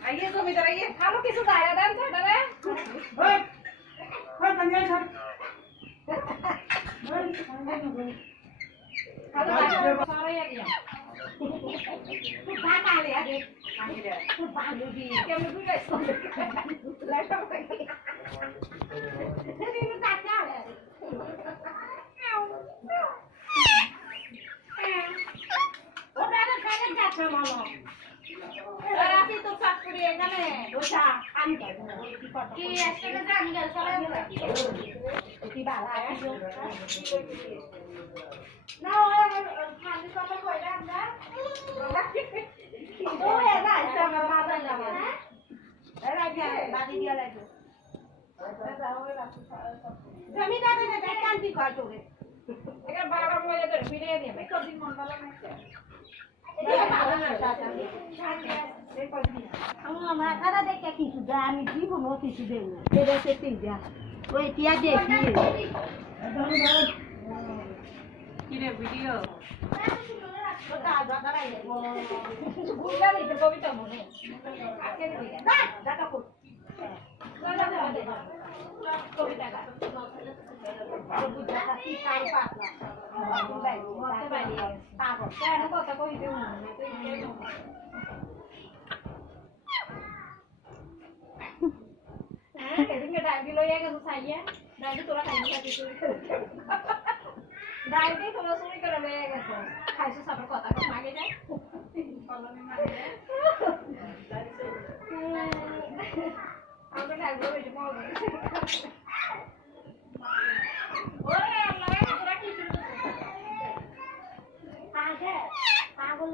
आइए जमीदार आइए खालो কিছু দাইরা দেন ছেড়ে ওই ওই কাঞ্জাই স্যার খালো সারাই আগে तू भाग आले आगे आगे तू भाग भी केमन तू गाइस लैपटॉप पे तेरी में जाके आ रहा है ओ मेरे काले जाके मामा और आप तो सब पूरी है ना मैं ओछा पानी की ऐसे में जानी गल सारे की बाला है ना ओए खाने को कोई डाल ना ओ ये ना ऐसा मामा बना है अरे क्या बादी दिया लगे जमीदार ने कैंटी काटो रे এখানে বারবার মরে ধরে ফিরে দিয়ে আমি কদিন মন ভালো লাগছে এই ভালো না দাদা এই কদিন আমরা দাদা দেখে কিছু দা আমি জীবন ও কিছু দেব না এটা সেটিং দিয়া ওই টিয়া দেখি কি রে ভিডিও ওটা দাদা রাই বুঝলা রে কবিতা মনে আজকে দাদা কো কবিতা গা বুঝলা কি কাই পাতলা মতে বাইরে তাগো কেন কথা কই দেব না তুই হ্যাঁ এদিকে ডাইভি লইয়া গেছো সাইয়া ডাইভি তোরা খাইনি কাটি ডাইভি তোরা চুরি করে লইয়া গেছো খাইছো সব কথা কম আগে যায় কলমে মারে আমরা ডাইভি লইতে পাবো ওরে আল্লাহ তোরা কি শুরু আগে পাগল